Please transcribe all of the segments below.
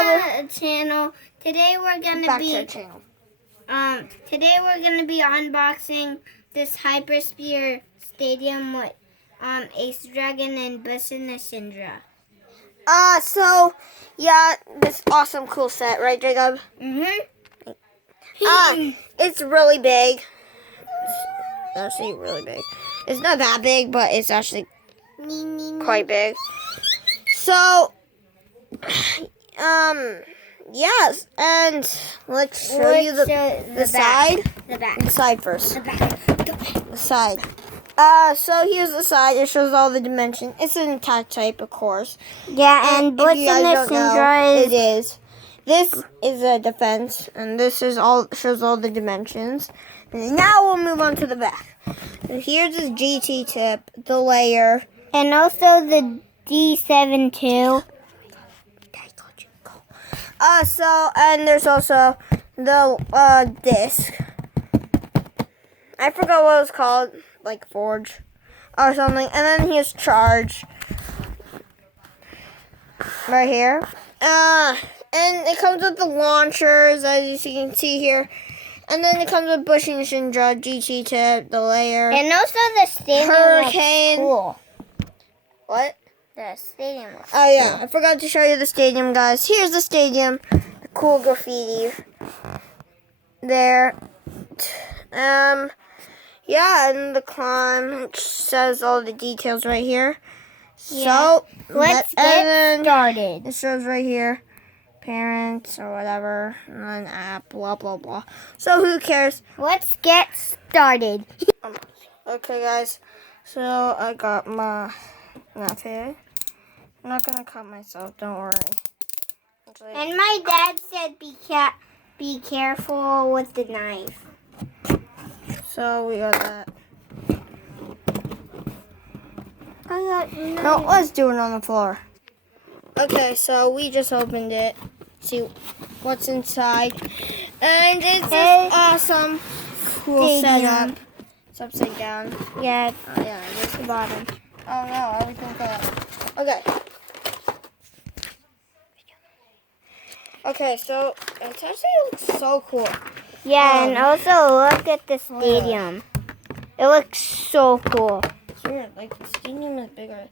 the channel. Today we're gonna be unboxing this hypersphere stadium with Ace Dragon and Syndra. So yeah, this awesome cool set, right, Jacob? It's really big. It's actually really big. It's not that big, but it's actually quite big. So yes, and let's show you the side. The back. The side first. The back. The side. So here's the side. It shows all the dimensions. It's an attack type, of course. Yeah, and Syndra it is. This is a defense, and this is shows all the dimensions. And now we'll move on to the back. And here's this GT tip, the layer, and also the D7 too. And there's also the disc. I forgot what it was called, like Forge or something. And then here's Charge right here. And it comes with the launchers, as you can see here. And then it comes with Syndra, GT tip, the layer, and also the stadium. Hurricane. Cool. What? The stadium. Oh yeah, I forgot to show you the stadium, guys. Here's the stadium. The cool graffiti there. Yeah, and the climb, which says all the details right here. Yeah. So let's get started. It shows right here, parents or whatever, and then app, blah blah blah. So who cares? Let's get started. Okay, guys. So I got my knife here. I'm not gonna cut myself. Don't worry. Actually, and my dad said, "Be careful with the knife." So we got that. No, no, let's do it on the floor. Okay, so we just opened it. See what's inside. And it's this awesome, cool setup. It's upside down. Yeah. Oh, yeah, there's the bottom. Oh no, everything fell out. Okay. Okay, so it actually looks so cool. Yeah, and also look at the stadium. It looks so cool. It's weird, like the stadium is bigger.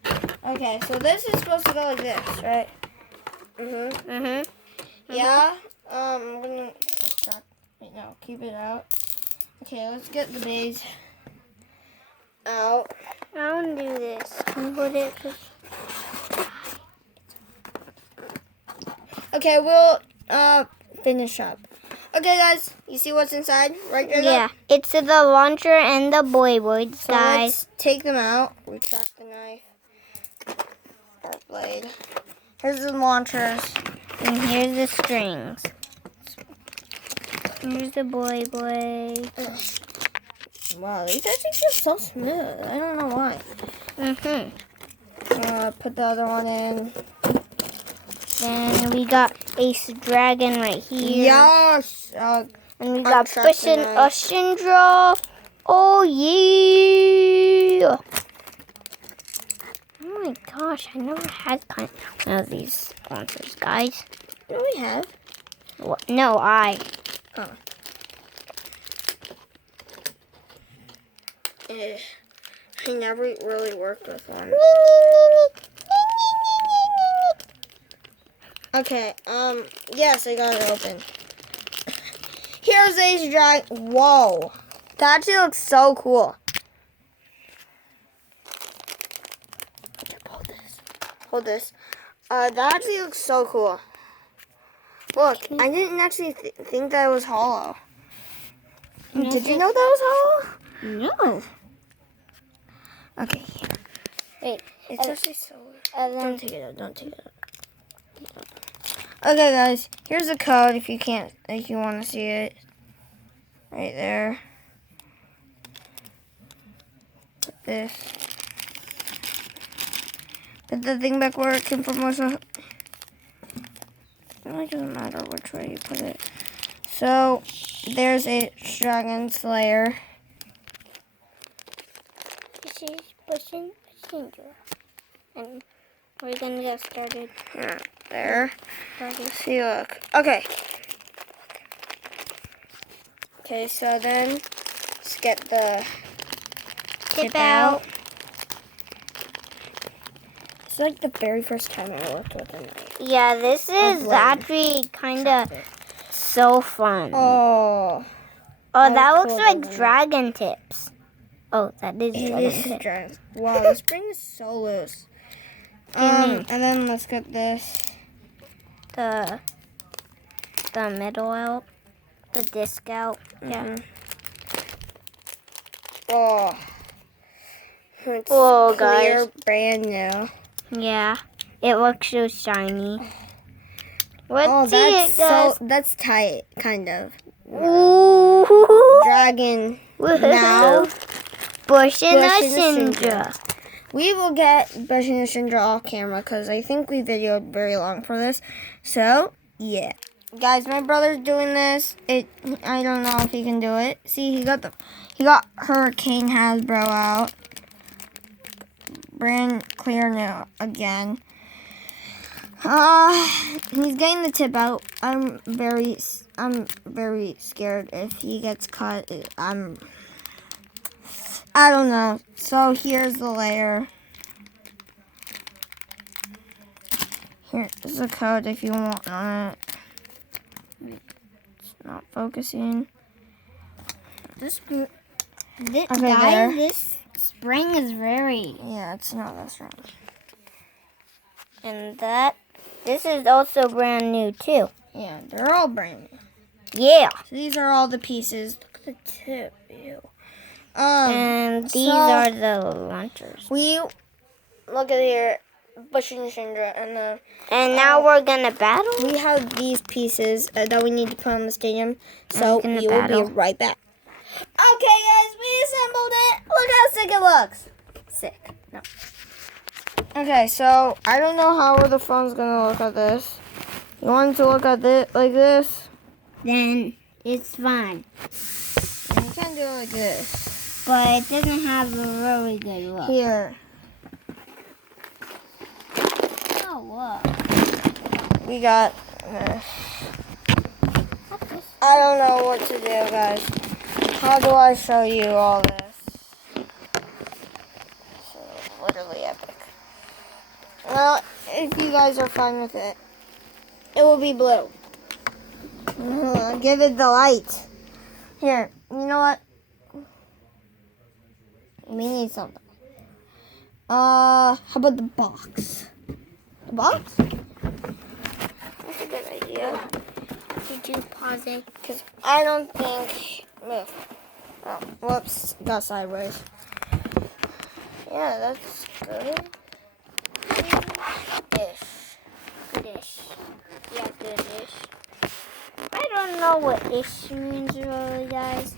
Okay, so this is supposed to go like this, right? Yeah. I'm gonna start. Wait, no, keep it out. Okay, let's get the base out. I want to do this. Can you put it? Okay, we'll finish up. Okay, guys, you see what's inside, right? Jacob? Yeah, it's the launcher and the boys, so guys. Let's take them out. Retract the knife. Or blade. Here's the launchers. And here's the strings. Here's the boy. Wow, these actually feel so smooth. I don't know why. Put the other one in. Then we got Ace Dragon right here. Yes! And we got Syndra. Oh, yeah! Oh my gosh, I never had one of these launchers, guys. No, we have. What? No, I. Oh. I never really worked with one. Okay, yes, I got it open. Here's Ace Dragon. Whoa. That actually looks so cool. Hold this. That actually looks so cool. Look, I didn't actually think that it was hollow. Did you know that was hollow? No. Okay. Wait. It's actually so weird. Don't take it out. Don't take it out. Okay, guys. Here's the code if you want to see it. Right there. Put this. Put the thing back where it came from. Also, it really doesn't matter which way you put it. So there's a dragon slayer. This is Syndra. And we're gonna get started. Yeah. There. See, look. Okay. Okay, so then let's get the Tip out. It's like the very first time I worked with a knife. Yeah, this is actually kind of so fun. Oh. Oh, that that's looks cool, like doesn't it? dragon tips. Oh, that is dragon This is tips. dragon. Wow, this spring is so loose. And then let's get this. The middle out. The disc out. Yeah. Oh. It's Whoa, clear, guys. brand new. Yeah. It looks so shiny. Let's Oh, see it, guys. that's tight, kind of. Ooh. Dragon. Woohoo. Now, Bush and Bush a and a Syndra. We will get Bush and Syndra off camera because I think we videoed very long for this. So, yeah. Guys, my brother's doing this. I don't know if he can do it. See, he got Hurricane Hasbro out. Brand clear new again. He's getting the tip out. I'm very scared if he gets cut. I don't know. So here's the layer. Here's the code if you want on it. It's not focusing. This spring is very. Yeah, it's not that strong. And this is also brand new too. Yeah, they're all brand new. Yeah. So these are all the pieces. Look at the tip. Ew. And these are the launchers. We look at here, Bush and Syndra, And now we're gonna battle. we have these pieces that we need to put on the stadium. So gonna we will battle. be right back. Okay, guys, we assembled it. Look how sick it looks. Sick. No. Okay, so I don't know how the phone's gonna look at this. You want it to look at it like this? Then it's fine. And you can do it like this. But it doesn't have a really good look. Here. Oh, look. We got I don't know what to do, guys. How do I show you all this? So, literally epic. Well, if you guys are fine with it, it will be blue. Give it the light. Here, you know what? We need something. How about the box? The box? That's a good idea. Did you pause it? Because I don't think... Move. Oh, whoops. Got sideways. Yeah, that's good. Ish. Goodish. Yeah, goodish. I don't know what ish means really, guys.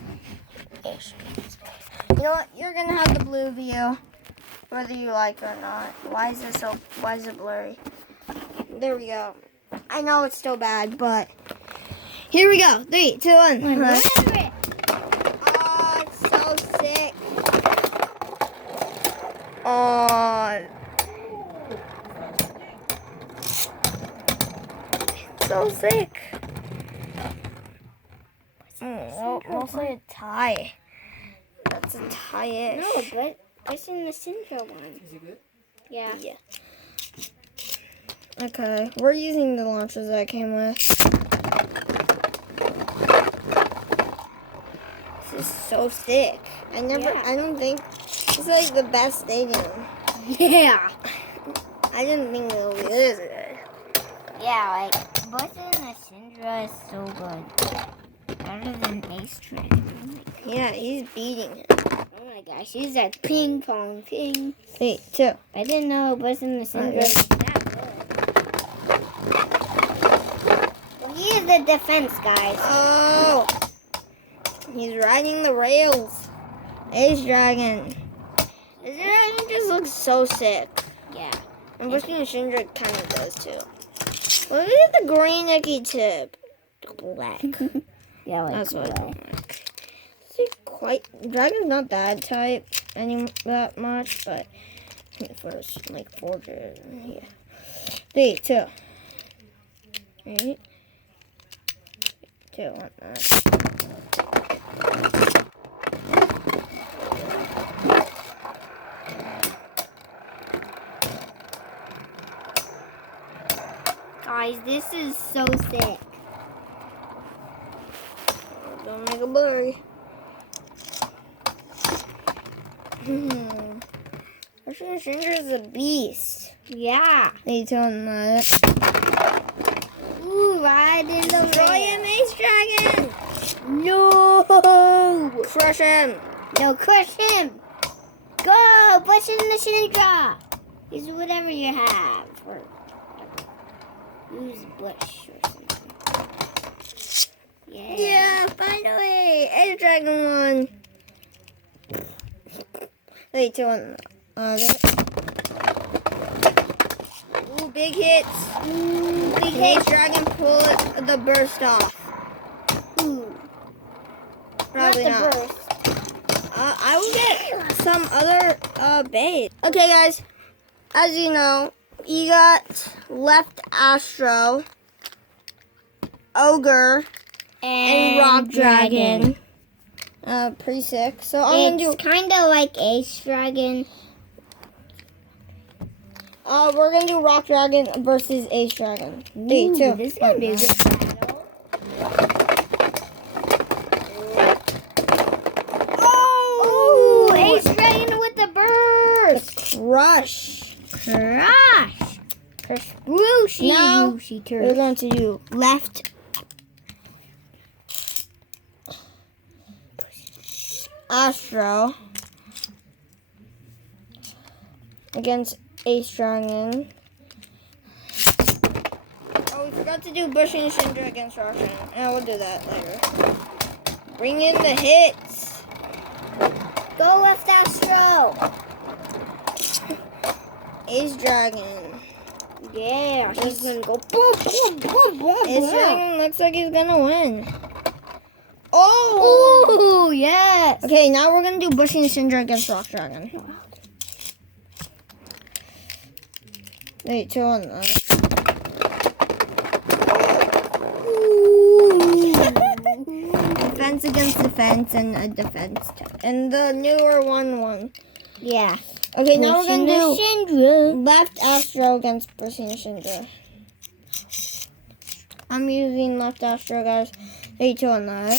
Ish. You know what? You're going to have the blue view. Whether you like it or not. Why is it blurry? There we go. I know it's still bad, but... Here we go. 3, 2, 1. Remember it. Oh, it's so sick. Oh. So sick. We'll say a tie. That's a tie-ish. No, but it's in the Syndra one. Is it good? Yeah. Yeah. Okay, we're using the launchers that I came with. This is so sick. I don't think it's like the best stadium. Yeah. I didn't think it would be this good. Yeah, like, Bush and the Syndra is so good. Better than Ace Train. Yeah, he's beating him. Oh my gosh, he's like ping pong, ping. 3, 2. I didn't know Bush and the Syndra was that good. He is the defense, guys. Oh! He's riding the rails. Ace Dragon. Ace Dragon just looks so sick. Yeah. And Bush and Syndra kind of does too. Look at the green icky tip. Black. Yeah, like That's what I like. See, Dragon's not that type that much, but first, like, forge it. Yeah. 3, 2. 3, 2, 1. Guys, this is so sick. Don't make a blurry. Russian Ginger's a beast. Yeah. They doing that. Ooh, right in the Destroy him, Ace Dragon! No! Crush him! No, crush him! Go! Push in the Syndra! Use whatever you have. Or use bush or something. Yeah. Yeah, finally! Ace Dragon won! 3, 2, 1. Ooh, big hits! Ooh, big Ace hit. Dragon pull the burst off. Ooh. Probably not. not. The burst. I will get some other bait. Okay, guys. As you know, you got Left Astro, Ogre, and Rock Dragon. Pretty sick. So I'm gonna It's kind of like Ace Dragon. we're gonna do Rock Dragon versus Ace Dragon. 3, 2. This is gonna be a good battle. Oh! Ace Dragon with the burst. Crush. Crush. Whooshy. Now, Whooshy We're turd. going to do Left Astro against Ace Dragon. Oh, we forgot to do Bush and Syndra against Roshan. Yeah, we'll do that later. Bring in the hits. Go Left Astro. Ace Dragon. Yeah, he's gonna go boom, boom, boom, boom, Ace boom. Dragon looks like he's gonna win. Oh! Ooh, yes. Okay, now we're gonna do Bush and Syndra against Rock Dragon. 3, 2, 1. Defense against defense and a defense. And the newer one. Yeah. Okay, now we're gonna do Syndra. Left Astro against Bush and Syndra. I'm using Left Astro, guys. 3, 2, 1.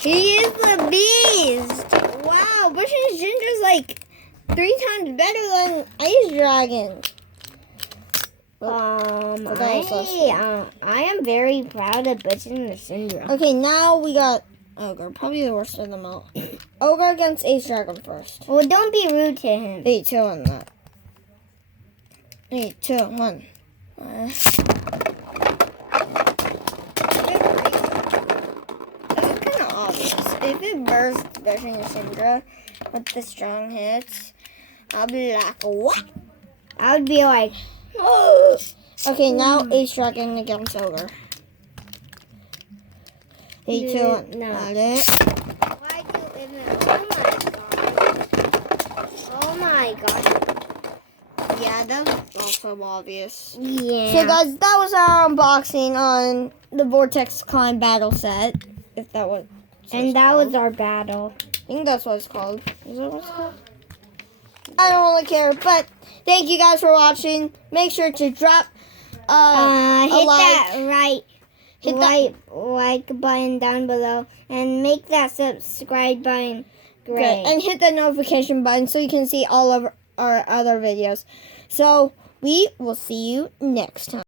He is the beast! Wow, Bush and Syndra's like 3 times better than Ice Dragon. I am very proud of Bush and the Syndra. Okay, now we got Ogre. Probably the worst of them all. Ogre against Ace Dragon first. Well, don't be rude to him. 3, 2, 1. 3, 2, 1. That's kind of obvious. If it bursts Bush and Syndra with the strong hits, I'll be like, what? I would be like, Okay, now Ace Dragon against Ogre. 3, 2, 1. No. Got it. why do it? Oh my god. Yeah, that's also obvious. Yeah. So guys, that was our unboxing on the Vortex Climb battle set. If that was. and that was our battle. I think that's what it's called. Is that what it's called? I don't really care, but thank you guys for watching. Make sure to drop Hit a like. that like button down below and make that subscribe button great. And hit the notification button so you can see all of our other videos. So we will see you next time.